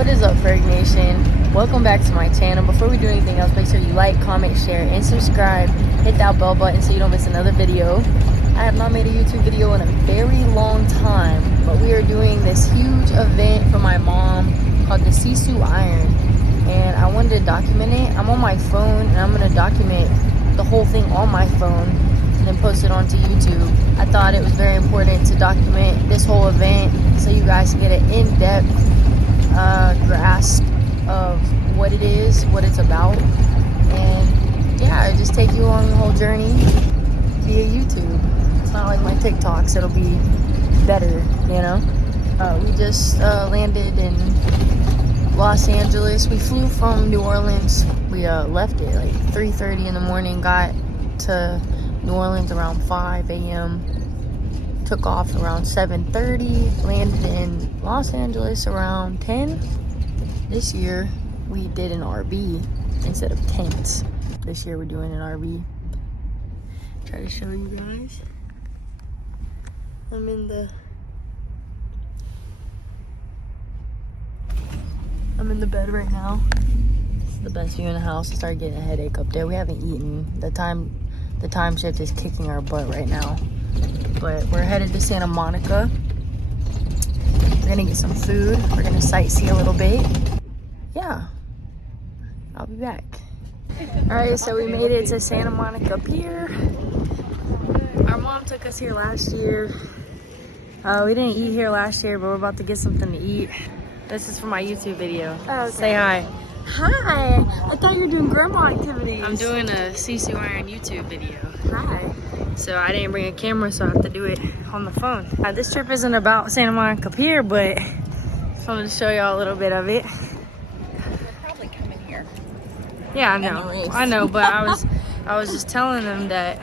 What is up, Ferg Nation? Welcome back to my channel. Before we do anything else, make sure you like, comment, share, and subscribe. Hit that bell button so you don't miss another video. I have not made a YouTube video in a very long time, but we are doing this huge event for my mom called the SISU Iron, and I wanted to document it. I'm on my phone, and I'm going to document the whole thing on my phone and then post it onto YouTube. I thought it was very important to document this whole event so you guys can get an in-depth grasp of what it is, what it's about, and yeah, just take you along the whole journey via YouTube. It's not like my TikToks, it'll be better, you know. We just landed in Los Angeles. We flew from New Orleans. We left at like 3:30 in the morning, got to New Orleans around 5 a.m. Took off around 7:30, landed in Los Angeles around 10. This year we did an RV instead of tents. This year we're doing an RV. Try to show you guys. I'm in the bed right now. It's the best view in the house. I started getting a headache up there. We haven't eaten. The time shift is kicking our butt right now. But we're headed to Santa Monica. We're gonna get some food. We're gonna sightsee a little bit. Yeah, I'll be back. All right, so we made it to Santa Monica Pier. Our mom took us here last year. We didn't eat here last year, but we're about to get something to eat. This is for my YouTube video. Oh, okay. Say hi. Hi. I thought you were doing grandma activities. I'm doing a SISU Iron YouTube video. Hi. So I didn't bring a camera, so I have to do it on the phone. This trip isn't about Santa Monica Pier, but just wanted to show y'all a little bit of it. We're probably coming here. Yeah, I know. Anyways. I know, but I was just telling them that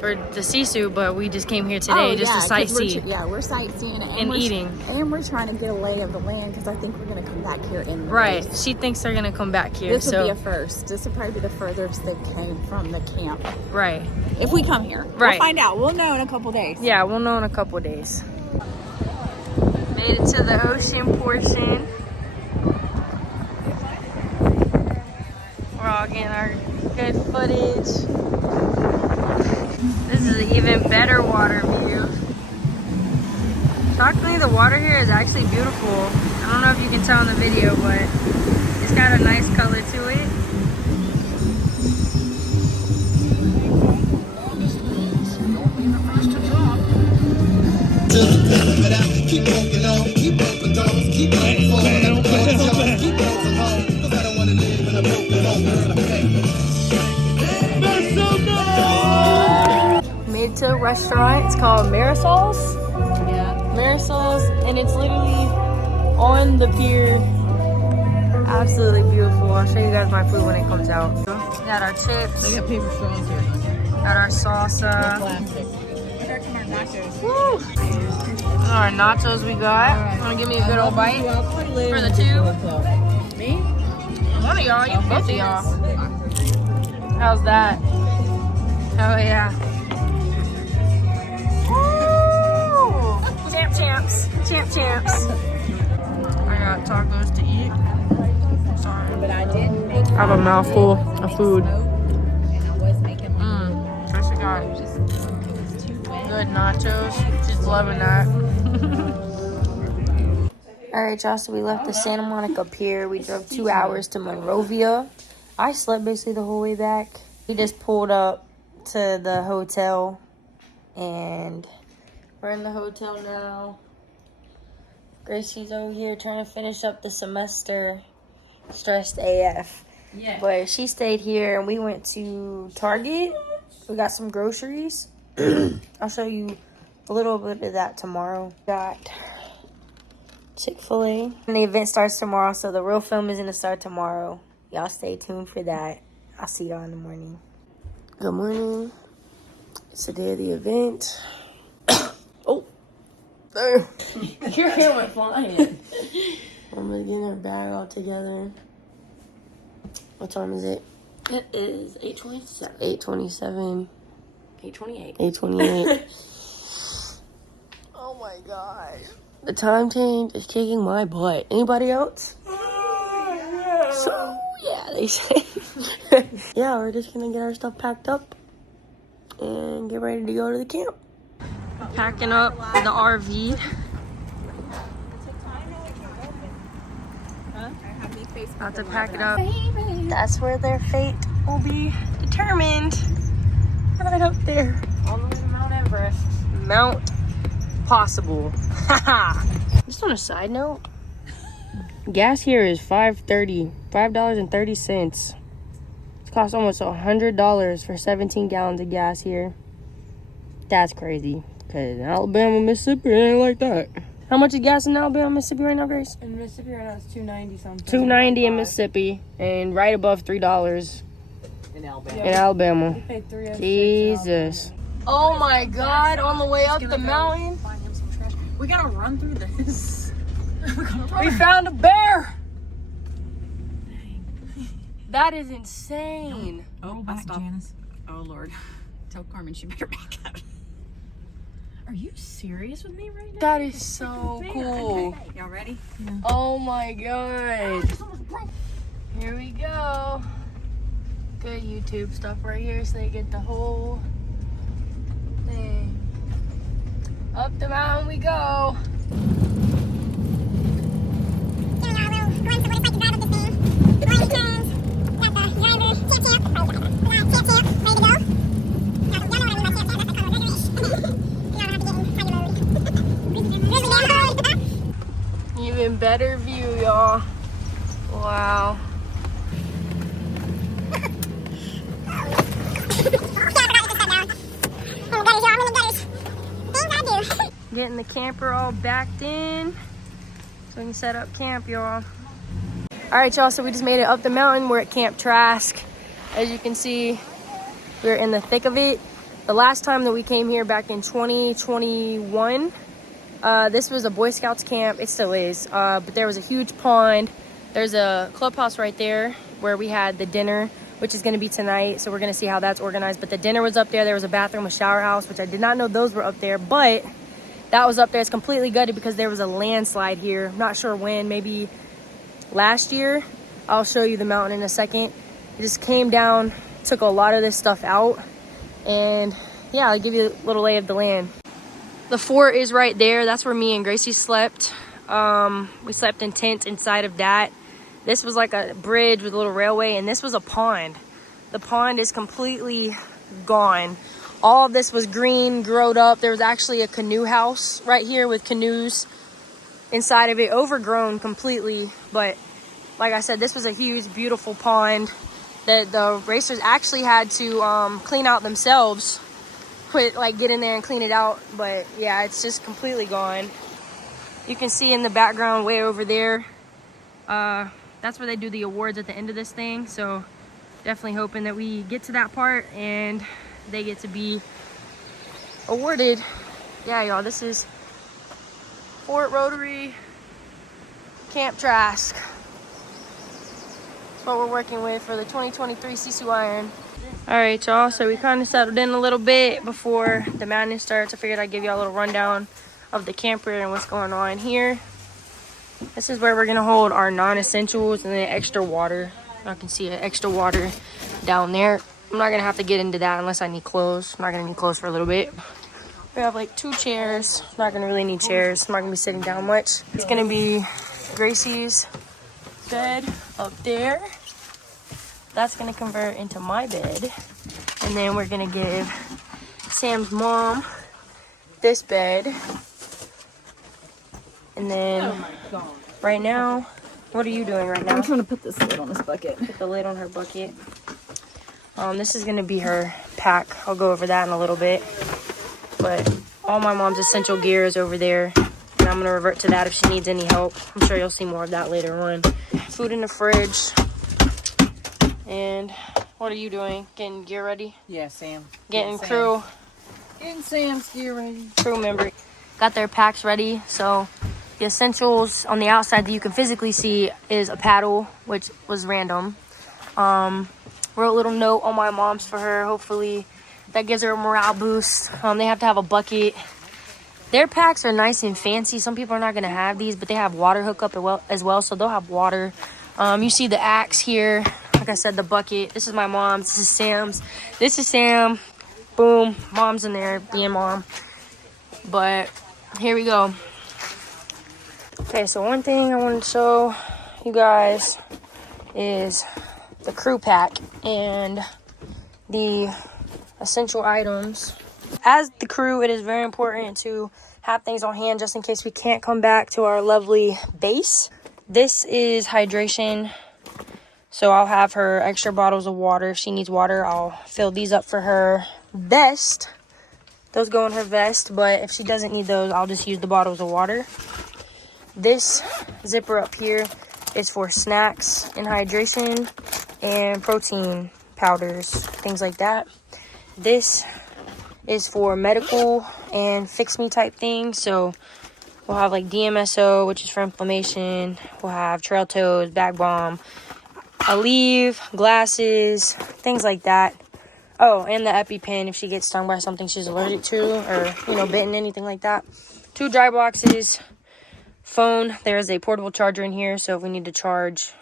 for the SISU, but we just came here today to sightsee. We're sightseeing and eating. And we're trying to get a lay of the land because I think we're going to come back here in the Right. She thinks they're going to come back here. This will be a first. This will probably be the furthest they came from the camp. Right. If we come here. Right. We'll find out. We'll know in a couple days. Yeah, we'll know in a couple days. Made it to the ocean portion. We're all getting our good footage. This is an even better water view. Shockingly, the water here is actually beautiful. I don't know if you can tell in the video, but it's got a nice color to it. Made to a restaurant. It's called Marisol's. Yeah. Marisol's, and it's literally on the pier. Absolutely beautiful. I'll show you guys my food when it comes out. We got our chips. They got paper straws here. Got our salsa. Plastic. Our nachos. Woo! Our nachos we got. Wanna give me a good old bite for the two? Me? One of y'all, you both of y'all. How's that? Oh yeah. Woo! Champs. Champs. I got tacos to eat. Sorry. But I did make I have a mouthful of food. And I was making First we got good nachos. She's loving that. Alright, y'all, so we left the Santa Monica Pier. We drove 2 hours to Monrovia. I slept basically the whole way back. We just pulled up to the hotel, and we're in the hotel now. Gracie's over here trying to finish up the semester. Stressed AF. Yeah. But she stayed here, and we went to Target. We got some groceries. I'll show you a little bit of that tomorrow. Got Chick-fil-A. And the event starts tomorrow, so the real film is going to start tomorrow. Y'all stay tuned for that. I'll see y'all in the morning. Good morning. It's the day of the event. Oh. There. Your hair went flying. I'm getting our bag all together. What time is it? It is 8:27. 8:27. 8:28. 8:28. Oh my gosh. The time change is kicking my butt. Anybody else? So, yeah, they say. Yeah, we're just gonna get our stuff packed up and get ready to go to the camp. Packing up the RV. About to pack it up. That's where their fate will be determined. Right up there. All the way to Mount Everest. Mount Possible. Just on a side note, gas here is $5.30. It costs almost $100 for 17 gallons of gas here. That's crazy. Because in Alabama, Mississippi, it ain't like that. How much is gas in Alabama, Mississippi right now, Grace? In Mississippi right now it's $2.90 something. $2.90 in Mississippi and right above $3 In Alabama. in Alabama. We paid $3.06 Jesus. Oh my God, on the way up the mountain. Find him some trash. We gotta run through this. We found a bear. That is insane. Oh, back, Janice. Oh, Lord. Tell Carmen she better back up. Are you serious with me right now? That is so cool. Okay. Y'all ready? Yeah. Oh my God. Here we go. Good YouTube stuff right here so they get the whole thing. Up the mountain we go. Even better view, y'all. Wow. Getting the camper all backed in so we can set up camp, y'all. All right, y'all, so we just made it up the mountain. We're at Camp Trask. As you can see, we're in the thick of it. The last time that we came here back in 2021, this was a Boy Scouts camp. It still is, but there was a huge pond. There's a clubhouse right there where we had the dinner, which is gonna be tonight. So we're gonna see how that's organized. But the dinner was up there. There was a bathroom, a shower house, which I did not know those were up there, but that was up there. It's completely gutted because there was a landslide here. I'm not sure when, maybe last year. I'll show you the mountain in a second. It just came down, took a lot of this stuff out. And yeah, I'll give you a little lay of the land. The fort is right there. That's where me and Gracie slept. We slept in tents inside of that. This was like a bridge with a little railway, and this was a pond. The pond is completely gone. All of this was green, growed up. There was actually a canoe house right here with canoes inside of it, overgrown completely. But like I said, this was a huge, beautiful pond that the racers actually had to clean out themselves. Get in there and clean it out. But yeah, it's just completely gone. You can see in the background way over there, that's where they do the awards at the end of this thing. So definitely hoping that we get to that part and they get to be awarded. Yeah, y'all, this is Fort Rotary Camp Trask. That's what we're working with for the 2023 SISU Iron. All right, y'all, so we kind of settled in a little bit before the madness starts. I figured I'd give y'all a little rundown of the camper and what's going on here. This is where we're gonna hold our non-essentials and then extra water. I can see an extra water down there. I'm not gonna have to get into that unless I need clothes. I'm not gonna need clothes for a little bit. We have like 2 chairs. Not gonna really need chairs. I'm not gonna be sitting down much. It's gonna be Gracie's bed up there. That's gonna convert into my bed. And then we're gonna give Sam's mom this bed. And then right now, what are you doing right now? I'm trying to put this lid on this bucket. Put the lid on her bucket. This is gonna be her pack. I'll go over that in a little bit. But all my mom's essential gear is over there. And I'm gonna revert to that if she needs any help. I'm sure you'll see more of that later on. Food in the fridge. And what are you doing? Getting gear ready? Yeah, Sam. Getting crew. Getting Sam's gear ready. Crew member. Got their packs ready. So the essentials on the outside that you can physically see is a paddle, which was random. Wrote a little note on my mom's for her. Hopefully that gives her a morale boost. They have to have a bucket Their packs are nice and fancy. Some people are not going to have these, but they have water hookup as well, so they'll have water. You see the axe here. Like I said, the bucket. This is my mom's. This is Sam's. This is Sam. Boom. Mom's in there being mom. But here we go. Okay, so one thing I want to show you guys is the crew pack and the essential items. As the crew, it is very important to have things on hand just in case we can't come back to our lovely base. This is hydration, so I'll have her extra bottles of water. If she needs water, I'll fill these up for her. Vest, those go in her vest, but if she doesn't need those, I'll just use the bottles of water. This zipper up here is for snacks and hydration and protein powders, things like that. This is for medical and fix me type things. So we'll have like DMSO, which is for inflammation. We'll have trail toes, bag balm, Aleve, glasses, things like that. Oh, and the EpiPen if she gets stung by something she's allergic to, or, you know, bitten, anything like that. 2 dry boxes. Phone, there's a portable charger in here, so if we need to charge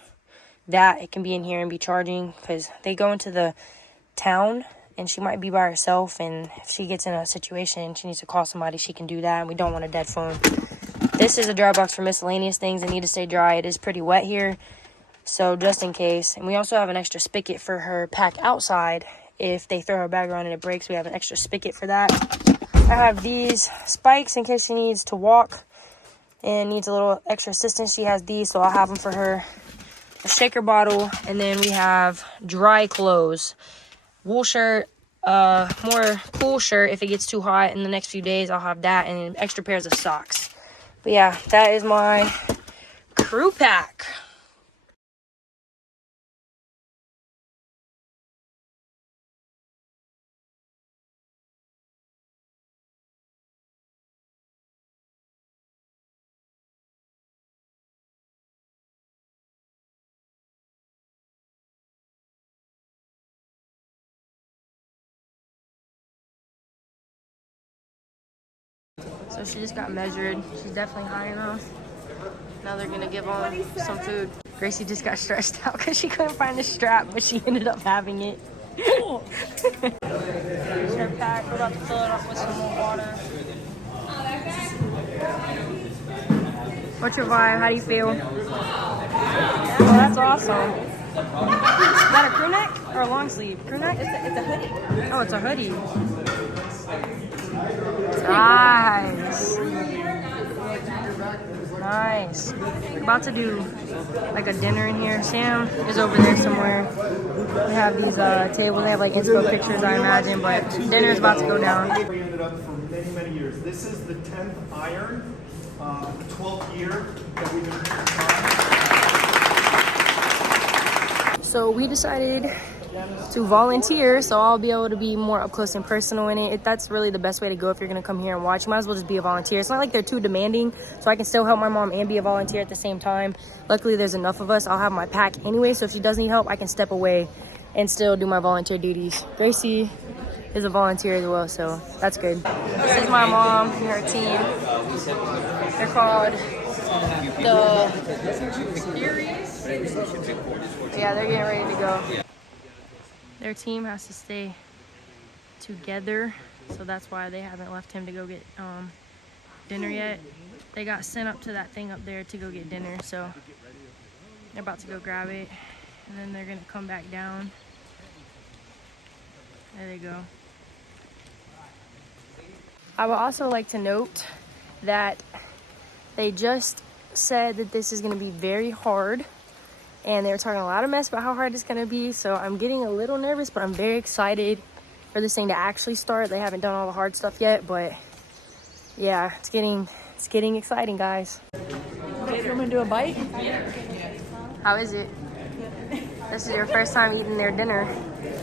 that, it can be in here and be charging, because they go into the town and she might be by herself, and if she gets in a situation she needs to call somebody, she can do that, and we don't want a dead phone. This is a dry box for miscellaneous things that need to stay dry. It is pretty wet here, so just in case. And we also have an extra spigot for her pack outside. If they throw her bag around and it breaks, we have an extra spigot for that. I have these spikes in case she needs to walk and needs a little extra assistance. She has these, so I'll have them for her. A shaker bottle, and then we have dry clothes. Wool shirt, more cool shirt if it gets too hot in the next few days. I'll have that, and extra pairs of socks. But yeah, that is my crew pack. So she just got measured. She's definitely high enough. Now they're gonna give her some food. Gracie just got stressed out because she couldn't find the strap, but she ended up having it. Here's her pack. We're about to fill it up with some more water. What's your vibe? How do you feel? Oh, that's awesome. Is that a crew neck or a long sleeve? Crew neck? It's a hoodie. Oh, it's a hoodie. Nice. Nice. We're about to do like a dinner in here. Sam is over there somewhere. We have these tables. They have like inspo pictures, I imagine, but dinner is about to go down. We ended up for many, many years. This is the 10th iron, the 12th year that we've been trying. So we decided to volunteer, so I'll be able to be more up close and personal in it. That's really the best way to go if you're gonna come here and watch. You might as well just be a volunteer. It's not like they're too demanding, so I can still help my mom and be a volunteer at the same time. Luckily there's enough of us. I'll have my pack anyway, so if she does need help, I can step away and still do my volunteer duties. Gracie is a volunteer as well, so that's good. This is my mom and her team. They're called yeah, they're getting ready to go. Their team has to stay together, so that's why they haven't left him to go get dinner yet. They got sent up to that thing up there to go get dinner, so they're about to go grab it, and then they're gonna come back down. There they go. I would also like to note that they just said that this is gonna be very hard, and they were talking a lot of mess about how hard it's gonna be, so I'm getting a little nervous, but I'm very excited for this thing to actually start. They haven't done all the hard stuff yet, but yeah, it's getting exciting, guys. You want me to do a bite? How is it? This is your first time eating their dinner.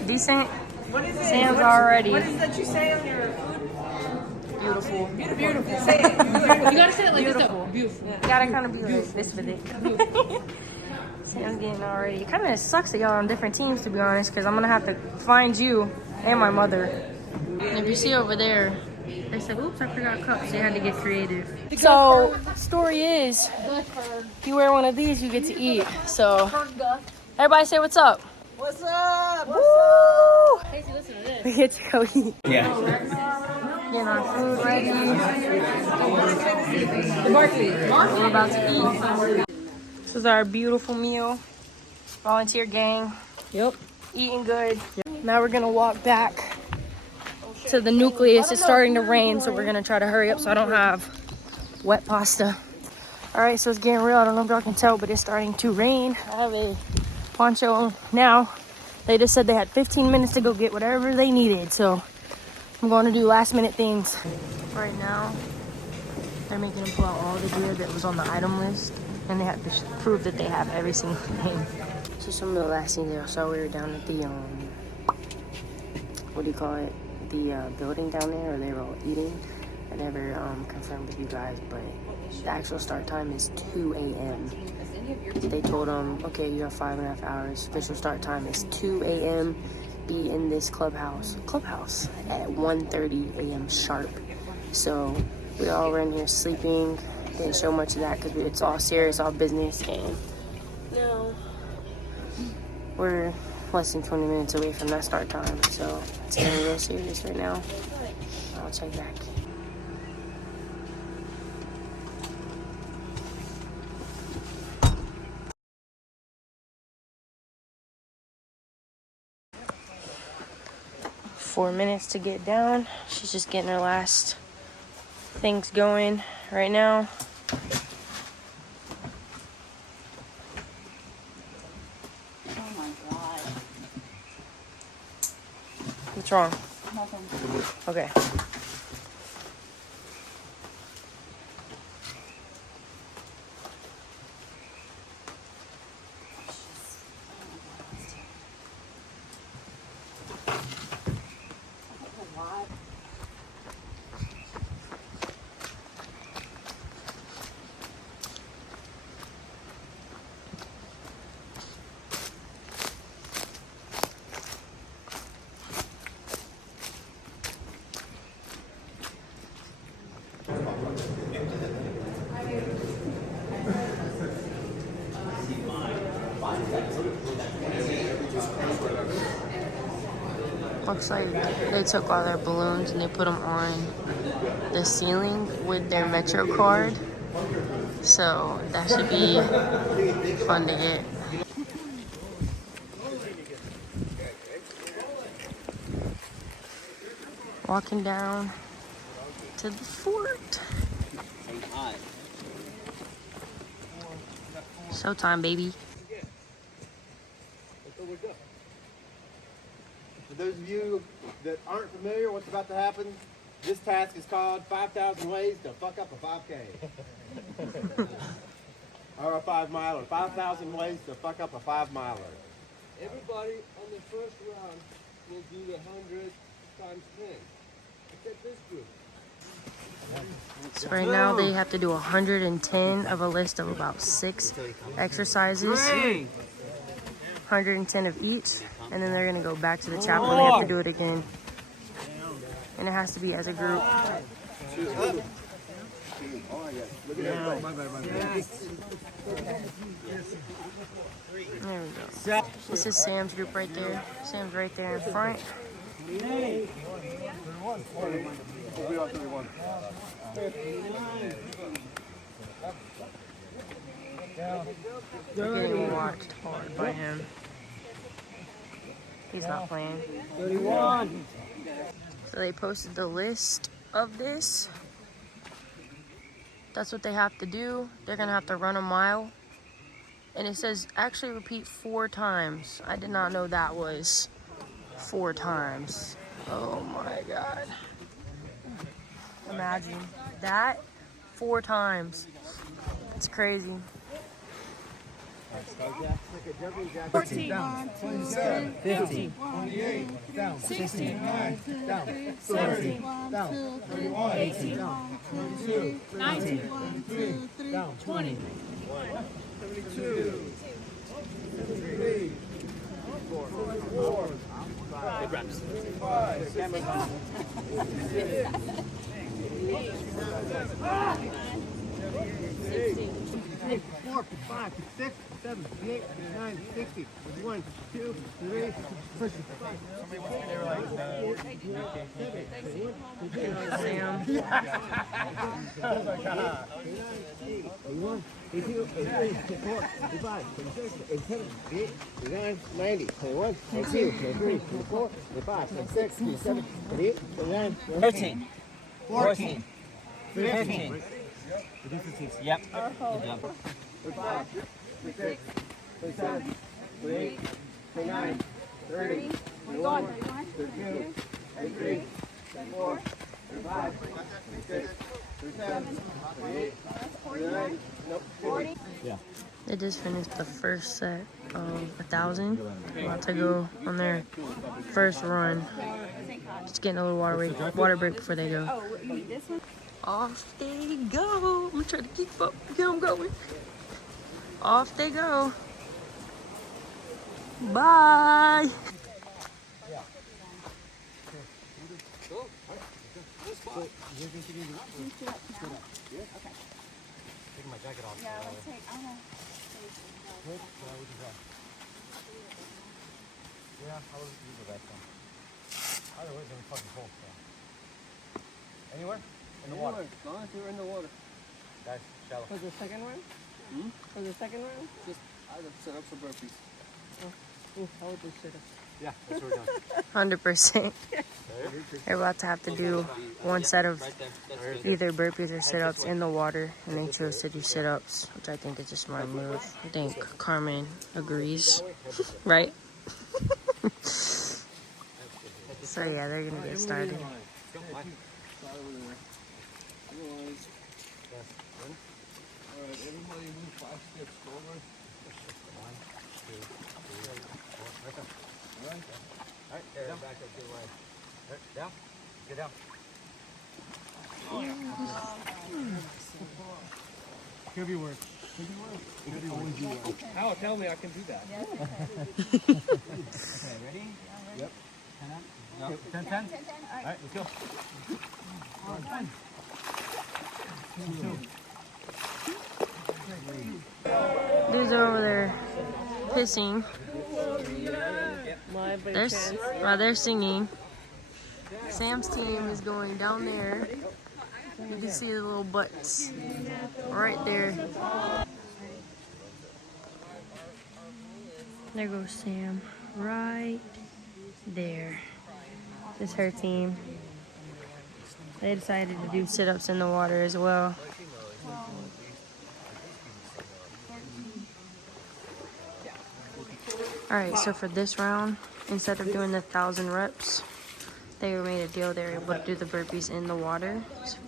Decent? What is it? Sam's already. What is it that you say on your food? Beautiful. Beautiful. Say it. You gotta say it like this though. Beautiful. You gotta kind of be like this with it. Sam's getting already. It kind of sucks that y'all are on different teams, to be honest, because I'm gonna have to find you and my mother. And if you see over there, They said, oops, I forgot cups. They had to get creative. So, story is, you wear one of these, you get to eat. So, everybody say what's up. What's up? Woo! Casey, listen to this. We get to go eat. Yeah. Getting our food ready. We're about to eat. This is our beautiful meal. Volunteer gang. Yep. Eating good. Yep. Now we're gonna walk back to the nucleus. It's starting to rain, so we're gonna try to hurry up so I don't have wet pasta. All right, so it's getting real. I don't know if y'all can tell, but it's starting to rain. I have a poncho on now. They just said they had 15 minutes to go get whatever they needed, so I'm going to do last minute things. Right now, they're making them pull out all the gear that was on the item list, and they have to prove that they have every single thing. So some of the last things I saw, we were down at the, what do you call it? The building down there, or they were all eating. I never confirmed with you guys, but the actual start time is 2 a.m. They told them, okay, you have 5.5 hours. Official start time is 2 a.m. Be in this clubhouse at 1:30 a.m. sharp. So we all were in here sleeping. Didn't show much of that because it's all serious, all business. And no, we're less than 20 minutes away from that start time. So it's getting real serious right now. I'll check back. Four minutes to get down. She's just getting her last things going right now. Oh my god. What's wrong? Nothing. Okay. Looks like they took all their balloons and they put them on the ceiling with their Metro card. So that should be fun to get. Walking down to the fort. Showtime, baby. For those of you that aren't familiar with what's about to happen, this task is called 5,000 Ways to Fuck Up a 5K. Or a 5 miler. 5,000 Ways to Fuck Up a 5 miler. Everybody on the first round will do the 100 times 10. Except this group. So right now they have to do 110 of a list of about 6 exercises. 110 of each, and then they're gonna go back to the chapel and they have to do it again. And it has to be as a group. There we go. This is Sam's group right there. Sam's right there in front. Getting watched hard by him. He's not playing. 31. So they posted the list of this. That's what they have to do. They're gonna have to run a mile. And it says actually repeat 4 times. I did not know that was 4 times. Oh my God. Imagine that 4 times. It's crazy. 14, 27, 50, 69, 17, 18, 19, 20. 72. 73. 74. 5. 4, 5, 6, 7, 8, 9, 60, 1, 2, 3, push it. Sam. 81, 82, 83, 84, 85, 86, 87, 88, 89, 90, 21, 22, 23, 24, 25, 26, 27, 28, 29, 13, 14, 15. 15. Yep. Good job. 35, 36, 37, 38, 39, 30, 31, 32, 33, 34, 35, 36, 37, 38, 39, nope, 40. They just finished the first set of 1,000. About to go on their first run. Just getting a little water break before they go. Off they go. I'm gonna try to keep up, get them going. Off they go. Bye. Anywhere? In the water. As long as you're in the water. Guys, shallow. Was the second round? Was the second round? Just either set up some burpees. Ooh, I would just sit up. Yeah, that's what we're doing. 100%. They're about to have to do one set of either burpees or sit-ups in the water, and they chose to do sit-ups, which I think is a smart move. I think Carmen agrees, right? So yeah, they're gonna get started. Alright, everybody move 5 steps forward. 1, 2, 3, 4. Right there. Alright, there, back up to the right. Right, down. Get down. Heavy work. How? Tell me I can do that. Okay, ready? Yep. 10 up? No, 10, 10? Alright, let's go. Dudes are over there pissing. Live by They're, chance. they're singing. Sam's team is going down there. You can see the little butts right there. There goes Sam, right there. This is her team. They decided to do sit-ups in the water as well. Alright, so for this round, instead of doing the 1,000 reps, they made a deal. They were able to do the burpees in the water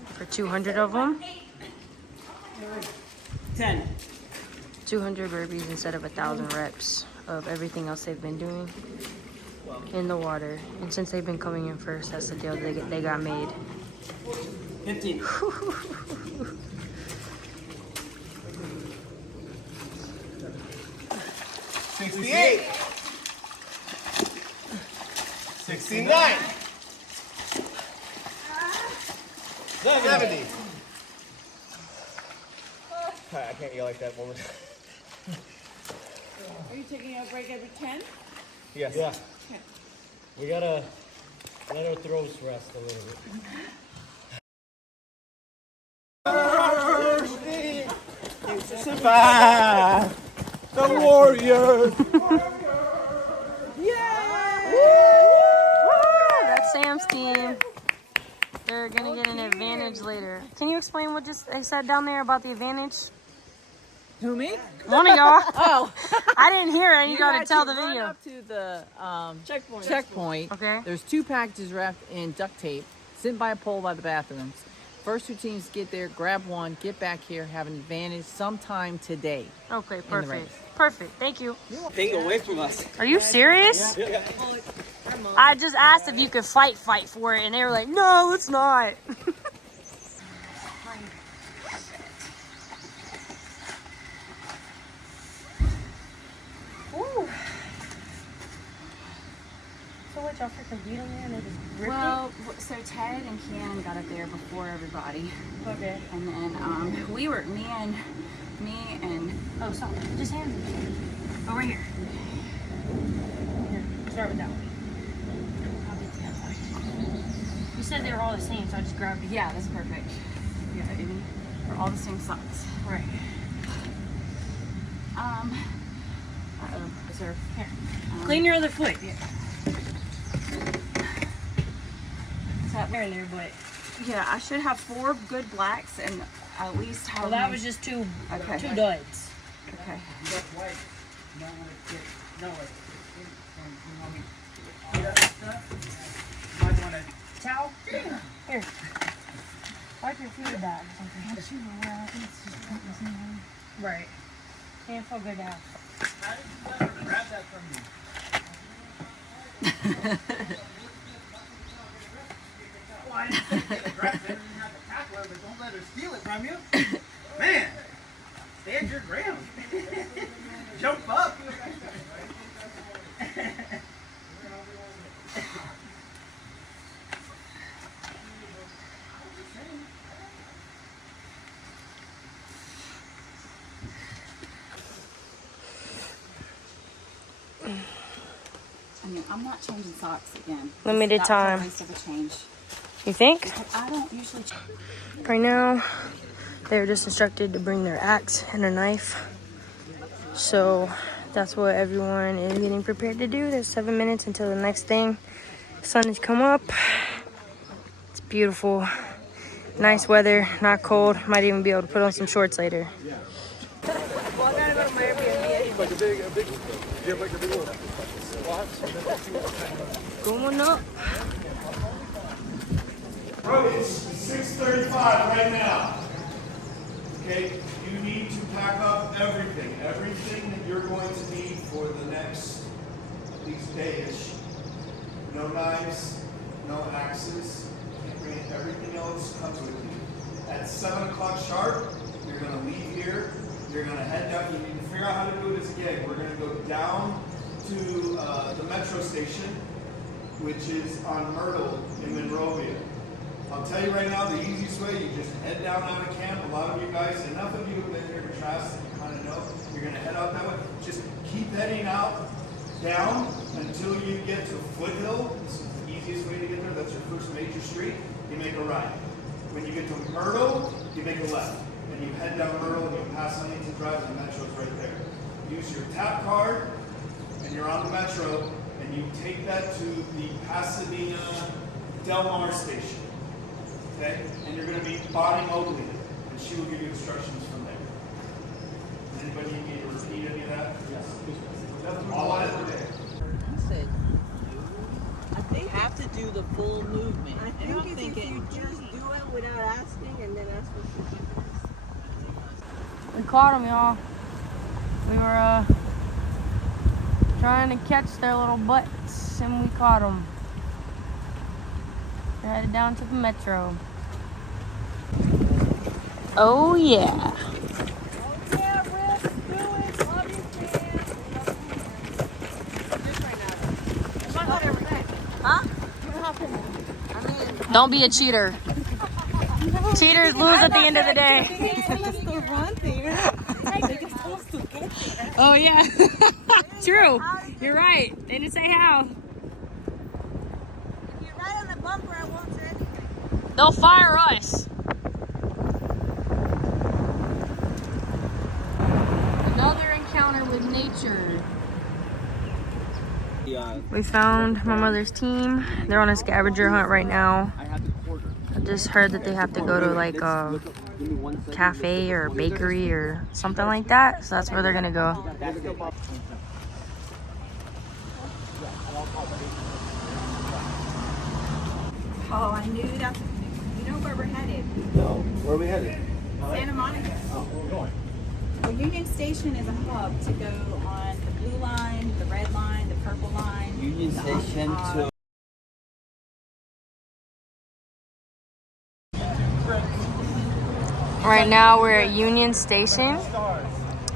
for 200 of them. 10. 200 burpees instead of 1,000 reps of everything else they've been doing in the water. And since they've been coming in first, that's the deal they got made. 15. 68. 69. 70. I can't yell like that one more time. Are you taking a break every 10? Yes. Yeah. We gotta let our throats rest a little bit. Survive the warriors. That's Sam's team. They're gonna get an advantage later. Can you explain what they said down there about the advantage? Who, me? One of y'all. Oh. I didn't hear it. You gotta had tell to the run video. up to the Checkpoint. checkpoint. Okay. There's 2 packages wrapped in duct tape, sitting by a pole by the bathrooms. First 2 teams get there, grab one, get back here, have an advantage sometime today. Okay, race. perfect. Perfect. Thank you. Thing away from us. Are you serious? I just asked if you could fight for it, and they were like, no, it's not. Ooh. So what y'all freaking beat them there and they just ripped Well, so Ted and Ken got up there before everybody. it? Okay. And then me and Oh, stop. Just hand it. Oh, right here. Here, start with that one. I'll get to that one. You said they were all the same, so I just grabbed it. yeah, that's perfect. Yeah, we're all the same size. Right. Is there? Here. Clean your other foot. Yeah. It's not there in there, but. Yeah, I should have 4 good blacks and at least have. Well, that was just two Okay. duds. Okay. Towel? Here. Wipe your feet with that. Right. Can't feel good now. Don't let her steal it from you. Man, stand your ground. Jump up. I mean, I'm not changing socks again. Limited That's time. a waste of a change. You think? I don't usually change. Right now, they're just instructed to bring their axe and a knife. So that's what everyone is getting prepared to do. There's 7 minutes until the next thing. Sun has come up. It's beautiful. Nice weather, not cold. Might even be able to put on some shorts later. Going up. Bro, it's 6:35 right now. Okay, you need to pack up everything that you're going to need for the next at least day-ish. No knives, no axes. Bring everything else comes with you. At 7 o'clock sharp, you're gonna leave here. You're gonna head down. You need to figure out how to do this again. We're gonna go down to the metro station, which is on Myrtle in Monrovia. I'll tell you right now, the easiest way, you just head down out of camp. A lot of you guys, enough of you have been here to trust, and you kind of know, you're going to head out that way. Just keep heading out, down, until you get to Foothill. This is the easiest way to get there. That's your first major street. You make a right. When you get to Myrtle, you make a left. And you head down Myrtle, and you pass Huntington Drive, and the metro's right there. Use your tap card, and you're on the metro, and you take that to the Pasadena Del Mar station. Okay? And you're going to meet Bonnie Mobley, and she will give you instructions from there. Anybody need me to repeat any of that? Yes. All of it? I think you have to do the full movement. I think if you just do it without asking and then ask for questions. We caught them, y'all. We were trying to catch their little butts, and we caught them. They're headed down to the metro. Oh yeah. Don't be a cheater. Cheaters lose at the end of the day. Oh yeah. True. You're right. They didn't say how. If you're right on the bumper, I won't say anything. They'll fire us. Another encounter with nature. We found my mother's team. They're on a scavenger hunt right now. I just heard that they have to go to like a cafe or bakery or something like that. So that's where they're gonna go. Oh, I knew that. You know where we're headed? No, where are we headed? Santa Monica. Oh, where are we going? Well, Union Station is a hub to go on the blue line, the red line, the purple line. Union Station to Right now we're at Union Station.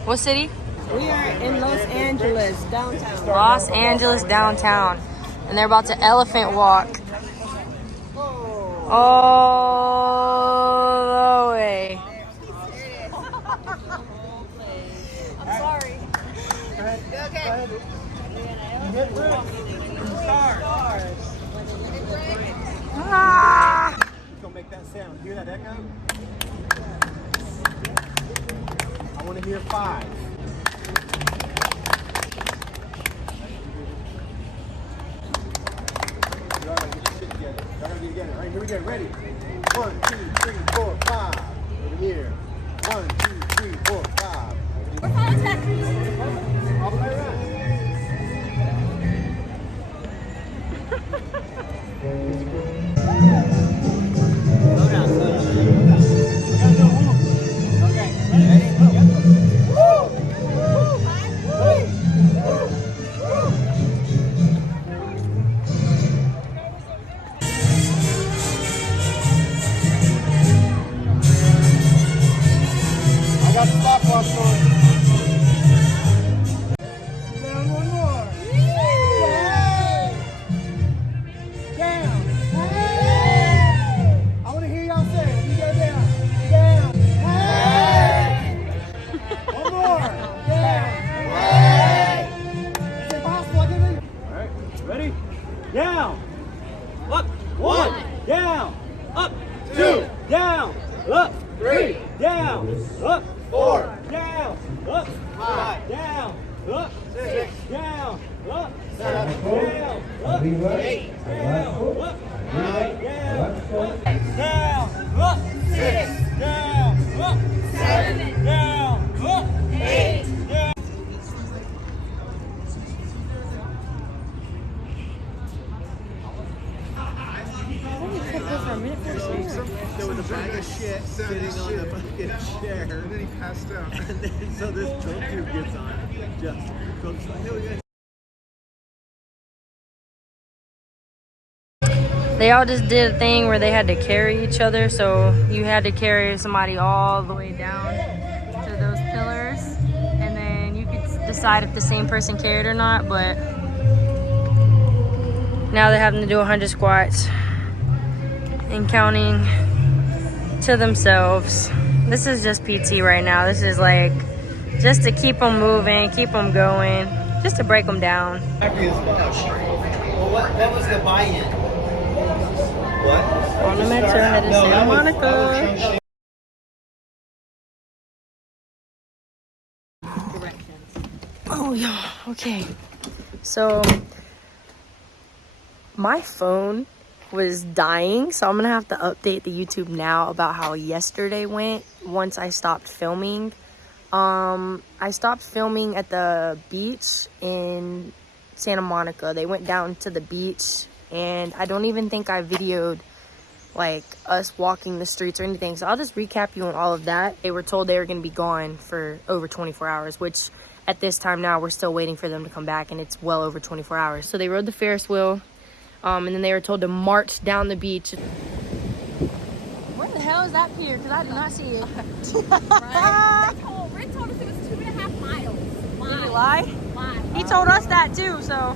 What city? We are in Los Angeles, downtown. Los Angeles downtown. And they're about to elephant walk all the way. I'm sorry. Ah! It's gonna make that sound. Hear that echo? I want to hear 5. Y'all gotta get your shit together. Y'all gotta get together. All right, here we go. Ready? 1, 2, 3, 4, 5. Over here. 1, 2, 3, 4, 5. We're following Texas. All the way around. Slow down, slow down. We gotta do a whoop. Okay, ready? Yep. Woo! Woo! I got the stopwatch on. Down one more. Down. Hey! I want to hear y'all say it. You go down. Down. Hey! One more. Down. Hey! It's impossible. I can leave. All right. Ready? Down. Up. 1. Down. Up. 2. Down. Up. 3. Down. Up. 4. Down. Up. 5. Down. Up. 6. Down. Up. 7. Down. Up. 8. Down. Up. 9. Down. Up. Down. Up. 6. Down. Up. 7. Down. Up. 8. Down. There was a bag of shit sitting on the fucking chair. And then he passed out. And then, so this drunk dude gets on. Just goes like, hey, we got They all just did a thing where they had to carry each other. So you had to carry somebody all the way down to those pillars. And then you could decide if the same person carried or not. But now they're having to do 100 squats and counting to themselves. This is just PT right now. This is like just to keep them moving, keep them going, just to break them down. Well, what was the buy-in? What? On the metro headed to Santa Monica. Oh yeah, okay. So my phone was dying, so I'm gonna have to update the YouTube now about how yesterday went once I stopped filming. I stopped filming at the beach in Santa Monica. They went down to the beach, and I don't even think I videoed like us walking the streets or anything, so I'll just recap you on all of that. They were told they were gonna be gone for over 24 hours, which at this time now we're still waiting for them to come back, and it's well over 24 hours. So they rode the Ferris wheel, and then they were told to march down the beach. Where the hell is that pier? Because I did not see it. Right? Rick told us it was 2.5 miles. Did he lie? Why? He told us that too, so.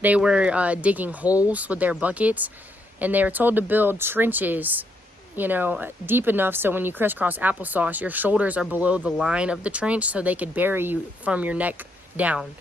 They were digging holes with their buckets, and they were told to build trenches, you know, deep enough so when you crisscross applesauce, your shoulders are below the line of the trench so they could bury you from your neck down.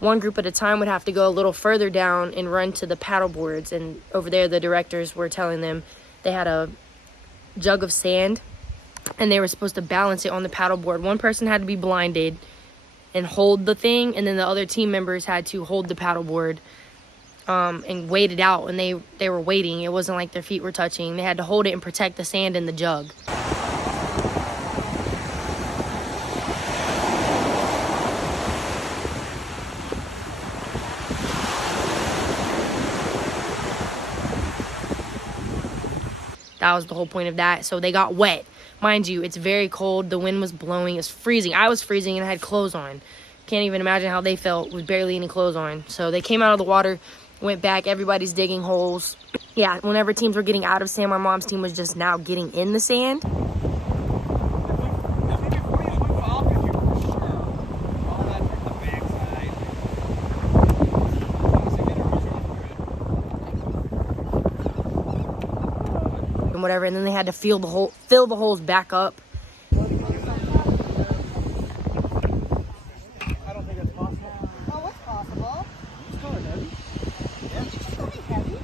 One group at a time would have to go a little further down and run to the paddle boards, and over there the directors were telling them they had a jug of sand and they were supposed to balance it on the paddle board. One person had to be blinded and hold the thing, and then the other team members had to hold the paddle board and wait it out. And they were waiting. It wasn't like their feet were touching. They had to hold it and protect the sand in the jug. That was the whole point of that. So they got wet. Mind you, it's very cold. The wind was blowing. It's freezing. I was freezing and I had clothes on. Can't even imagine how they felt with barely any clothes on. So they came out of the water, went back. Everybody's digging holes. Yeah, whenever teams were getting out of sand, my mom's team was just now getting in the sand. And whatever, and then they had to fill the holes back up. I don't think that's possible. Oh, what's possible? It's kind of heavy. Did you just call me heavy?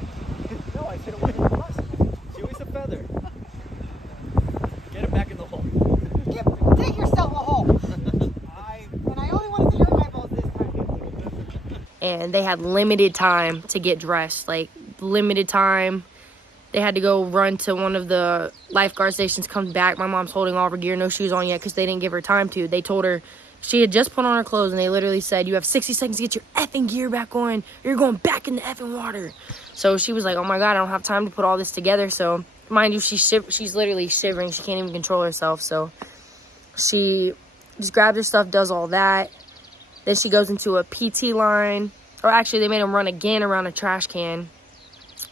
No, I said it wasn't possible. She was a feather. Get it back in the hole. Dig yourself a hole. And I only wanted to hurt my balls this time. And they had limited time to get dressed, like limited time. They had to go run to one of the lifeguard stations, come back. My mom's holding all of her gear, no shoes on yet because they didn't give her time to. They told her she had just put on her clothes and they literally said, you have 60 seconds to get your effing gear back on. You're going back in the effing water. So she was like, oh my God, I don't have time to put all this together. So mind you, she's literally shivering. She can't even control herself. So she just grabs her stuff, does all that. Then she goes into a PT line. Or actually, they made them run again around a trash can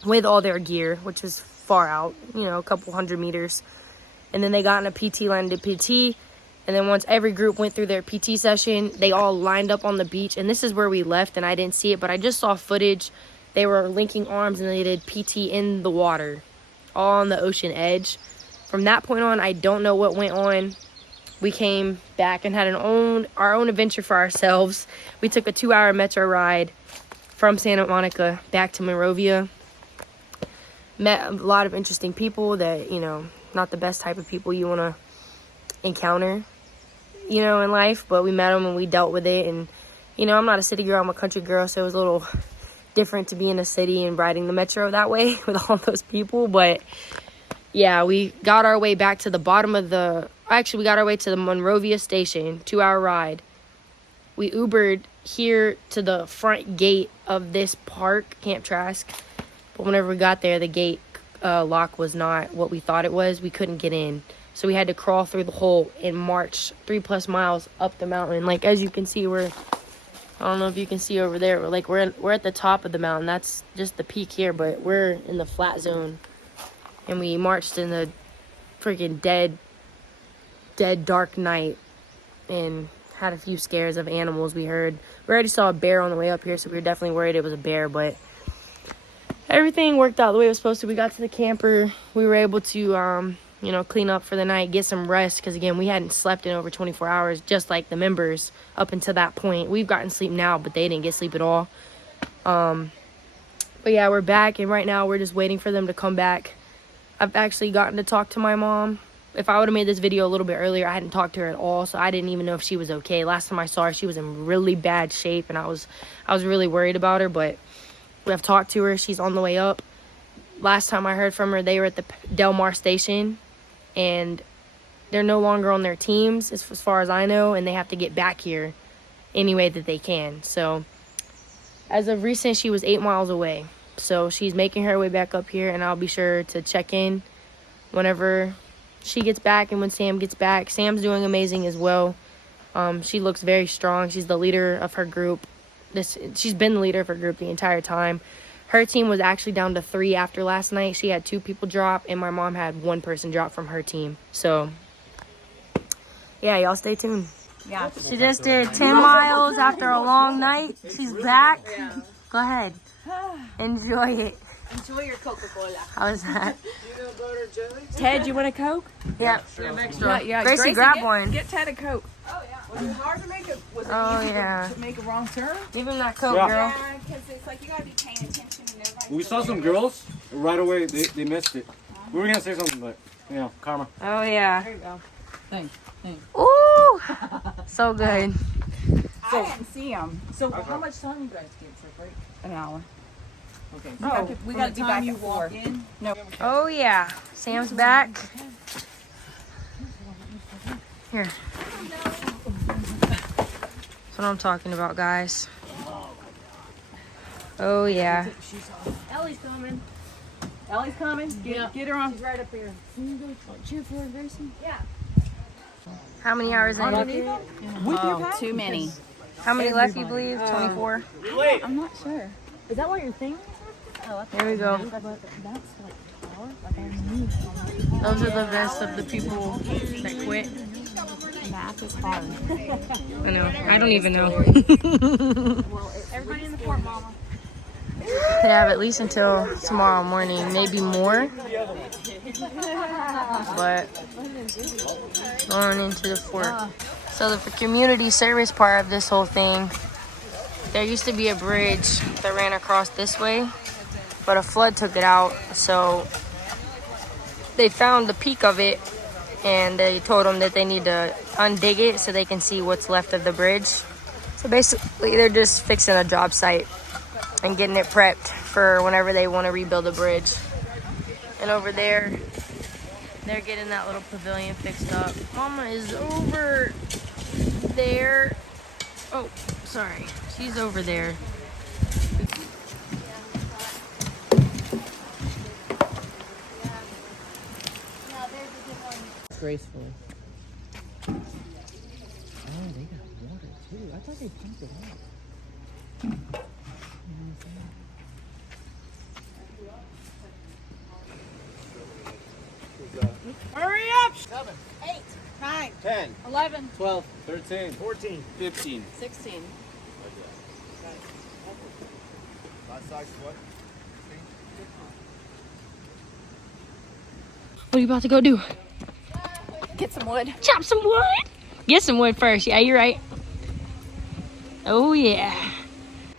with all their gear, which is far out, you know, a couple 100 meters. And then they got in a PT line to PT. And then once every group went through their PT session, they all lined up on the beach. And this is where we left, and I didn't see it, but I just saw footage. They were linking arms, and they did PT in the water, all on the ocean edge. From that point on, I don't know what went on. We came back and had our own adventure for ourselves. We took a 2-hour metro ride from Santa Monica back to Monrovia. Met a lot of interesting people that, you know, not the best type of people you want to encounter, you know, in life. But we met them and we dealt with it. And, you know, I'm not a city girl, I'm a country girl. So it was a little different to be in a city and riding the metro that way with all those people. But, yeah, we got our way back to the bottom of we got our way to the Monrovia station, 2-hour ride. We Ubered here to the front gate of this park, Camp Trask. But whenever we got there, the gate lock was not what we thought it was. We couldn't get in. So we had to crawl through the hole and march 3+ miles up the mountain. Like, as you can see, I don't know if you can see over there, but like we're at the top of the mountain. That's just the peak here, but we're in the flat zone. And we marched in the freaking dead dark night and had a few scares of animals we heard. We already saw a bear on the way up here, so we were definitely worried it was a bear, but everything worked out the way it was supposed to. We got to the camper. We were able to, you know, clean up for the night, get some rest, because, again, we hadn't slept in over 24 hours, just like the members up until that point. We've gotten sleep now, but they didn't get sleep at all. But, yeah, we're back, and right now we're just waiting for them to come back. I've actually gotten to talk to my mom. If I would have made this video a little bit earlier, I hadn't talked to her at all, so I didn't even know if she was okay. Last time I saw her, she was in really bad shape, and I was really worried about her, but we have talked to her. She's on the way up. Last time I heard from her, they were at the Del Mar station, and they're no longer on their teams as far as I know, and they have to get back here any way that they can. So as of recent, she was 8 miles away. So she's making her way back up here, and I'll be sure to check in whenever she gets back and when Sam gets back. Sam's doing amazing as well. She looks very strong. She's the leader of her group. She's been the leader of her group the entire time. Her team was actually down to 3 after last night. She had 2 people drop, and my mom had 1 person drop from her team. So, yeah, y'all stay tuned. Yeah. She just did 10 miles after a long night. She's back. Go ahead. Enjoy it. Enjoy your Coca-Cola. How was that? Ted, you want a Coke? Yeah. Yeah. Gracie, grab one. Get Ted a Coke. Oh, yeah. Was it hard to make it? Was it Oh, easy yeah. To make a wrong turn? Give him that Coke, Yeah. girl. Yeah, because it's like you gotta be paying attention and everybody. We saw some girls right away. They missed it. We were gonna say something, but you know, karma. Oh, yeah. There you go. Thanks. Ooh. So good. I didn't see him. So how much time you guys get for break? An hour. Okay. Oh, we got to be back at 4. No. Oh, yeah. Sam's back. Here. That's what I'm talking about, guys. Oh, yeah. Ellie's coming. Ellie's coming. Get her on. She's right up there. Can you go cheer for her very soon? Yeah. How many hours in? Oh, too many. How many left, you believe? 24? I'm not sure. Is that what you're thinking? Here we go. That's like power. Like I need. Those are the rest of the people that quit. Math is hard. I know. I don't even know. Everybody in the fort, mama. They have at least until tomorrow morning, maybe more. But going into the fort. So the community service part of this whole thing, there used to be a bridge that ran across this way, but a flood took it out. So they found the peak of it, and they told them that they need to undig it so they can see what's left of the bridge. So basically, they're just fixing a job site and getting it prepped for whenever they want to rebuild a bridge. And over there, they're getting that little pavilion fixed up. Mama is over there. Oh, sorry. She's over there. Gracefully. Oh, they got water too. I thought they pumped it out. Hurry up! 7, 8, 9, 10, 11, 12, 13, 14. 15. 16. Last size what? What are you about to go do? Get some wood. Chop some wood? Get some wood first. Yeah, you're right. Oh, yeah.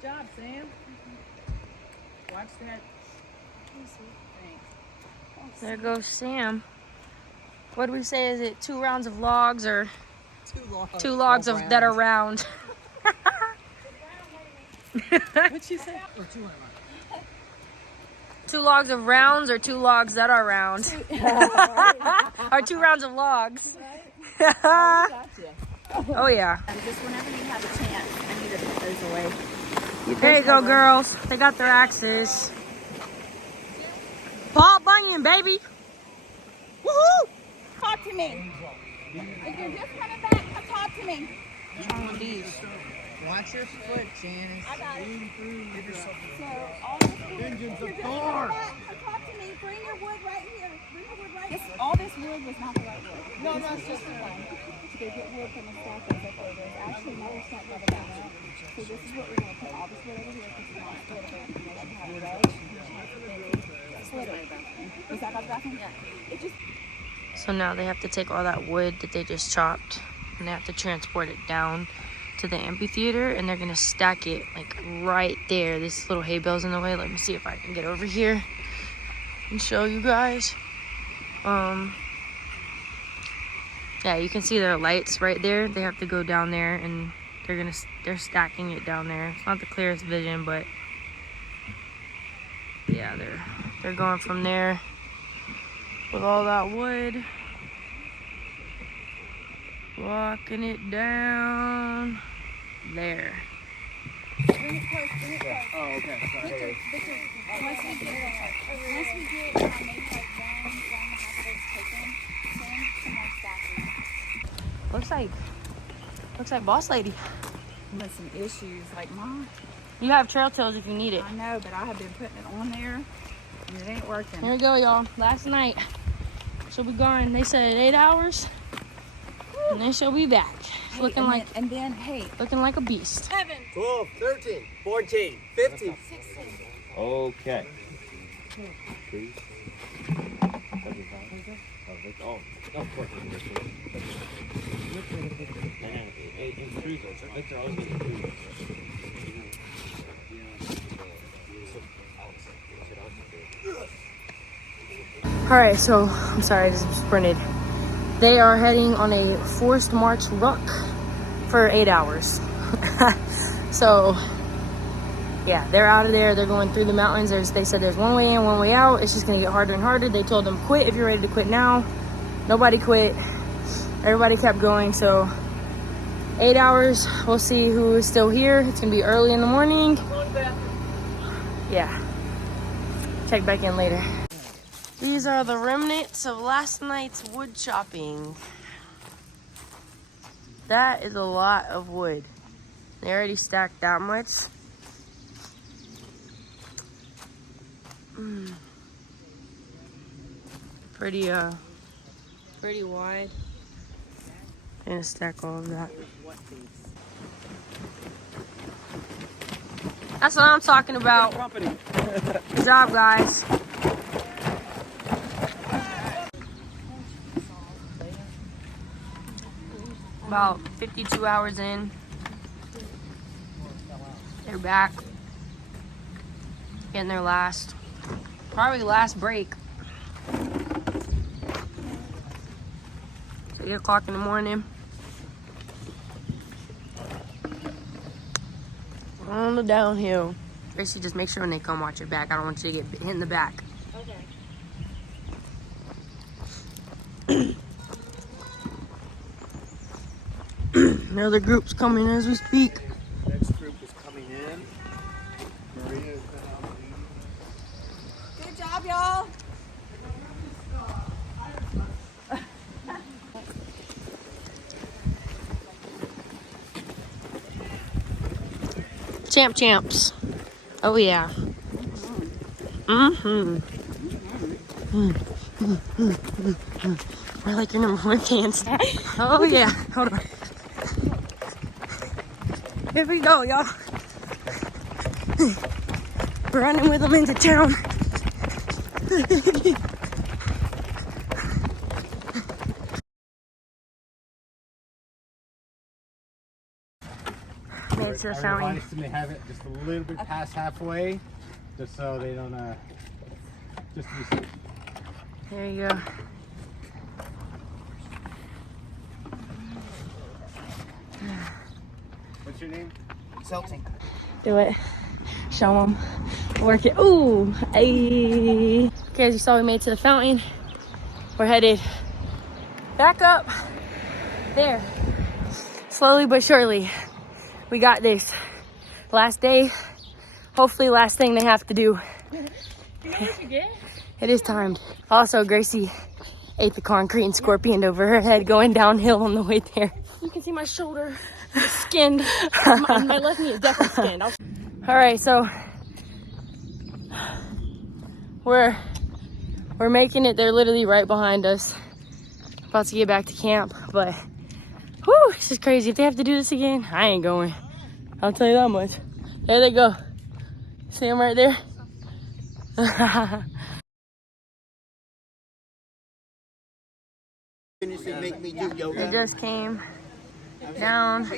Good job, Sam. Watch that. There goes Sam. What do we say? Is it 2 rounds of logs or 2 logs of that are round? What'd she say? Or 200. 2 logs of rounds or 2 logs that are round? Or 2 rounds of logs? Oh yeah. Just whenever you have a chance, I need to put those away. There you go, girls. They got their axes. Paul Bunyan, baby. Woohoo! talk to me. If you're just coming back, talk to me. Watch your foot, Janice. I got it. So, all this wood, Engines you're of just Thor. coming back, talk to me. Bring your wood right here. Bring your wood right here. All this wood was not the right wood. No, it's just the one. So they get wood from the stack that's up over. There's actually another stack by the back. So this is what we're going to put all this wood over here because we want to split it information how it goes. Split it. Is that by the bathroom? Yeah. It just So now they have to take all that wood that they just chopped and they have to transport it down to the amphitheater, and they're gonna stack it like right there. This little hay bale's in the way. Let me see if I can get over here and show you guys. Yeah, you can see their lights right there. They have to go down there, and they're stacking it down there. It's not the clearest vision, but yeah, they're going from there with all that wood, walking it down there. bring it close. Bring it close. Oh, okay. Sorry. Victor, once we get maybe like one and a half of those taken, send some more stacking. Looks like boss lady. With some issues, like, Mom, You have trail toes if you need it. I know, but I have been putting it on there, and it ain't working. Here we go, y'all. Last night. She'll be gone. They said 8 hours. And then she'll be back. Hey, Looking like hey, looking like a beast. 12, 13, 14, 15. 16. Okay. Oh, of course. In cruisers, Victor always gets a cruiser. Alright, so I'm sorry, I just sprinted. They are heading on a forced march ruck for 8 hours. So yeah, they're out of there. They're going through the mountains. They said there's one way in, one way out. It's just gonna get harder and harder. They told them quit if you're ready to quit now. Nobody quit. Everybody kept going. So 8 hours. We'll see who is still here. It's gonna be early in the morning. Yeah. Check back in later. These are the remnants of last night's wood chopping. That is a lot of wood. They already stacked that much. Pretty wide. And stack all of that. That's what I'm talking about. Good job, guys. About 52 hours in. They're back. Getting their probably last break. So 8 o'clock in the morning. On the downhill. Basically, just make sure when they come, watch your back. I don't want you to get hit in the back. Okay. Another group's coming as we speak. Next group is coming in. Maria has been out eating. Good job, y'all. Champs. Oh yeah. I like your number 1 pants. Oh yeah. Hold on. Here we go, y'all. Running with them into town. Made it to the fountain. They have it just a little bit past halfway, just so they don't, just to be safe. There you go. What's your name? Celtic. Do it. Show them. Work it. Ooh. Hey. Okay, as you saw, we made it to the fountain. We're headed back up there. Slowly but surely. We got this. Last day. Hopefully last thing they have to do. You know what you get? It is timed. Also, Gracie ate the concrete and scorpioned over her head going downhill on the way there. You can see my shoulder. It's skinned. My left knee is definitely skinned. All right, so we're making it. They're literally right behind us. About to get back to camp, but whew, this is crazy. If they have to do this again, I ain't going. I'll tell you that much. There they go. See them right there? They just came down.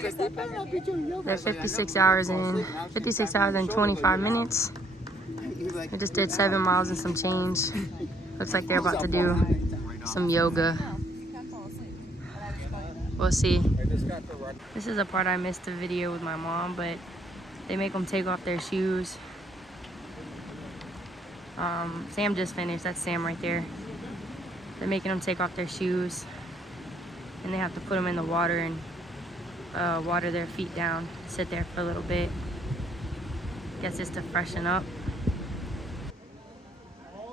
They're 56 hours in. 56 hours and 25 minutes. They just did 7 miles and some change. Looks like they're about to do some yoga. We'll see. This is a part I missed the video with my mom, but they make them take off their shoes. Sam just finished. That's Sam right there. They're making them take off their shoes, and they have to put them in the water and water their feet down, sit there for a little bit. Guess it's to freshen up.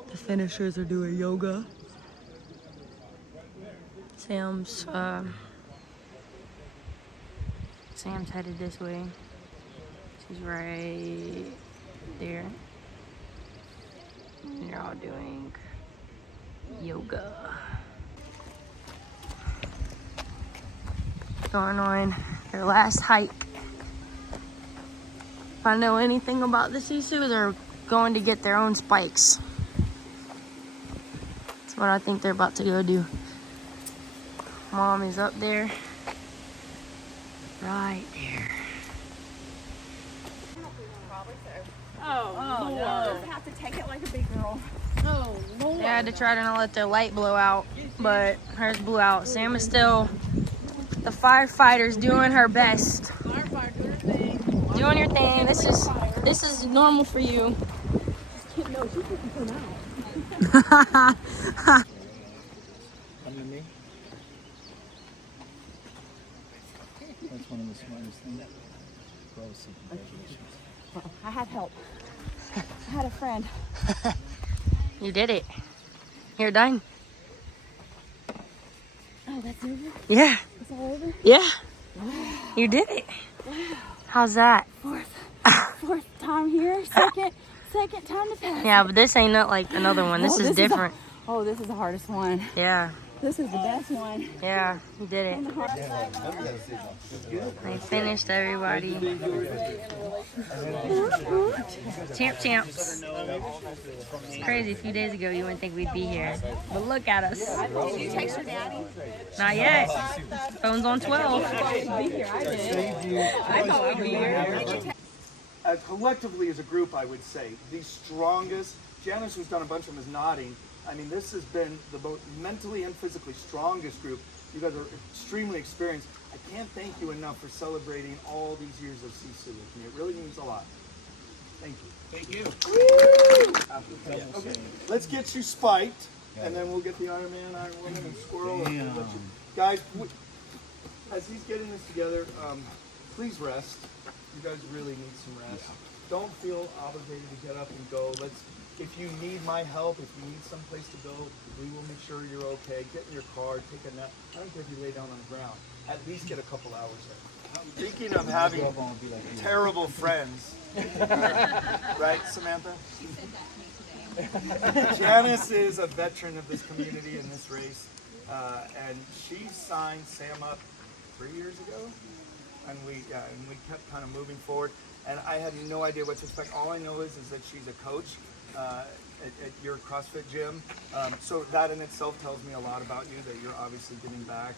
The finishers are doing yoga. Sam's headed this way. She's right there. And they're all doing yoga. Going on their last hike. If I know anything about the SISU, they're going to get their own spikes. That's what I think they're about to go do. Mom is up there. Right there. Oh, no. Have to take it like a big girl. Oh, Lord. They had to try to not let their light blow out, but hers blew out. Sam is still the firefighter's doing her best. Doing your thing. This is normal for you. That's one of the smartest things. I had help. I had a friend. You did it. You're done? Oh, that's over? Yeah. It's all over? Yeah. You did it. How's that? Fourth time here. Second time to pass. Yeah, but this ain't not like another one. This is different. This is the hardest one. Yeah. This is the best one. Yeah, you did it. They finished everybody. Champs. It's crazy. A few days ago, you wouldn't think we'd be here. But look at us. Did you text your daddy? Not yet. Phone's on 12. Collectively as a group, I would say, the strongest, Janice, who's done a bunch of them, is nodding. I mean, this has been the most mentally and physically strongest group. You guys are extremely experienced. I can't thank you enough for celebrating all these years of SISU with me. It really means a lot. Thank you. Thank you. Okay, let's get you spiked, and then we'll get the Iron Man, Iron Woman, and Squirrel. And guys, as he's getting this together, please rest. You guys really need some rest. Don't feel obligated to get up and go. If you need my help, if you need someplace to go, we will make sure you're okay. Get in your car, take a nap. I don't care if you lay down on the ground. At least get a couple hours in. Speaking of having terrible friends, right, Samantha? Janice is a veteran of this community in this race, and she signed Sam up 3 years ago, and we kept kind of moving forward. And I had no idea what to expect. All I know is that she's a coach at your CrossFit gym. So that in itself tells me a lot about you, that you're obviously giving back.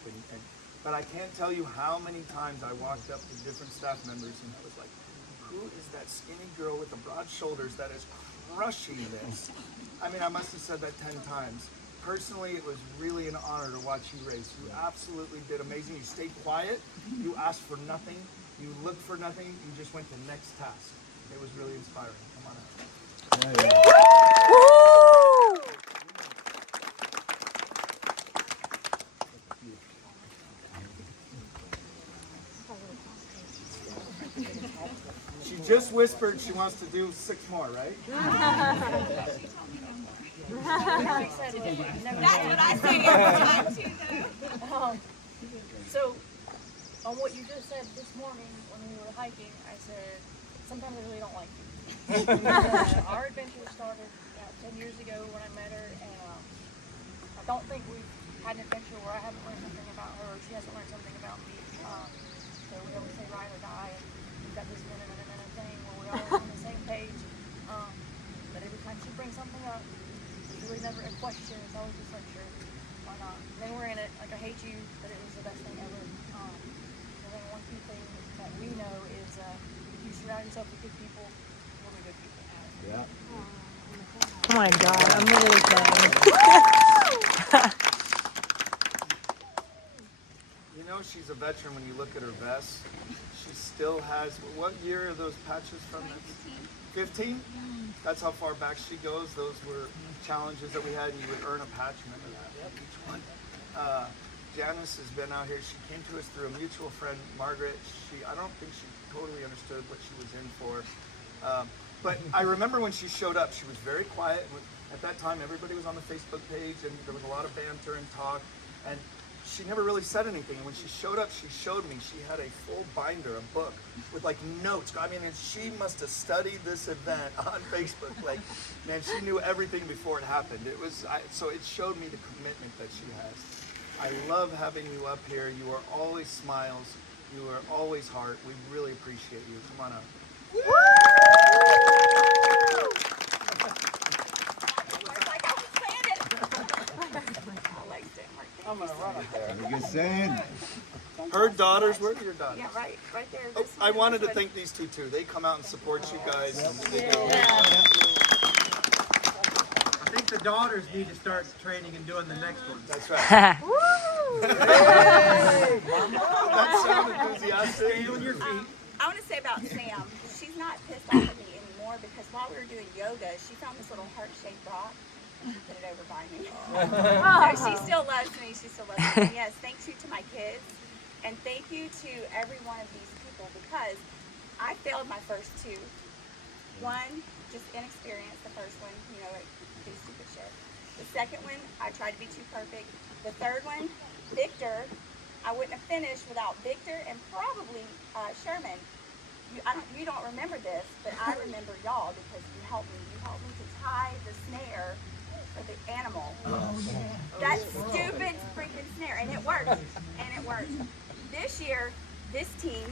But I can't tell you how many times I walked up to different staff members and I was like, who is that skinny girl with the broad shoulders that is crushing this? I mean, I must have said that 10 times. Personally, it was really an honor to watch you race. You absolutely did amazing. You stayed quiet. You asked for nothing. You looked for nothing. You just went to the next task. It was really inspiring. Come on out. She just whispered she wants to do 6 more, right? That's what I say every time too, though. So, on what you just said this morning when we were hiking, I said, sometimes I really don't like you. Our adventure started 10 years ago when I met her, and I don't think we've had an adventure where I haven't learned something about her, or she hasn't learned something about me. So we always say ride or die, and we've got this minute thing where we're all on the same page. But every time she brings something up, it's really never a question. It's always just like, sure, why not? And then we're in it. Like, I hate you, but it was the best thing ever. And then one key thing that we know is if you surround yourself with good people, you'll be good people. Yeah. Oh my God, I'm really crying. You know she's a veteran when you look at her vest. She still has, what year are those patches from? 15? That's how far back she goes. Those were challenges that we had, and you would earn a patch. Remember that? Each one. Janice has been out here. She came to us through a mutual friend, Margaret. I don't think she totally understood what she was in for. But I remember when she showed up, she was very quiet. At that time, everybody was on the Facebook page, and there was a lot of banter and talk. And she never really said anything. And when she showed up, she showed me. She had a full binder, a book with like notes. I mean, and she must have studied this event on Facebook. Like, man, she knew everything before it happened. So it showed me the commitment that she has. I love having you up here. You are always smiles. You are always heart. We really appreciate you. Come on up. I'm gonna run up there. Have a good saying. Her daughters, where are your daughters? Yeah, right there. Oh, I wanted to thank these two too. They come out and support you guys. And they do. I think the daughters need to start training and doing the next one. That's right. That sound enthusiastic. Stay on your feet. I want to say about Sam, she's not pissed off at me anymore because while we were doing yoga, she found this little heart-shaped rock and she put it over by me. So she still loves me. She still loves me. Yes, thank you to my kids, and thank you to every one of these people because I failed my first 2. One, just inexperienced. The first one, you know, it do stupid shit. The second one, I tried to be too perfect. The third one, Victor, I wouldn't have finished without Victor and probably Sherman. You don't remember this, but I remember y'all because you helped me. You helped me to tie the snare for the animal. That stupid freaking snare, and it worked. And it worked. This year, this team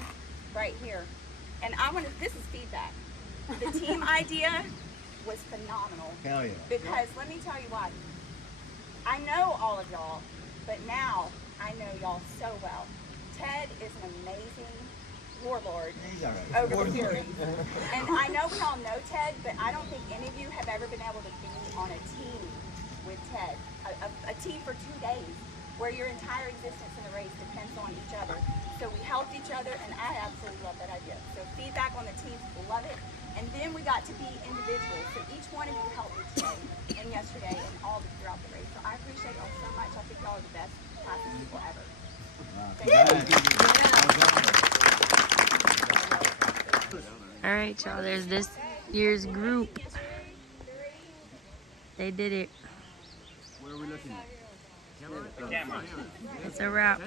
right here, and this is feedback. The team idea was phenomenal. Hell yeah. Because let me tell you what, I know all of y'all, but now I know y'all so well. Ted is an amazing warlord over the Furies. And I know we all know Ted, but I don't think any of you have ever been able to be on a team with Ted. A team for 2 days where your entire existence in the race depends on each other. So we helped each other, and I absolutely love that idea. So feedback on the teams, love it. And then we got to be individuals. So each one of you helped me today and yesterday and all throughout the race. So I appreciate y'all so much. I think y'all are the best classy people ever. All right, y'all. There's this year's group. They did it. Where are we looking at? It's a wrap.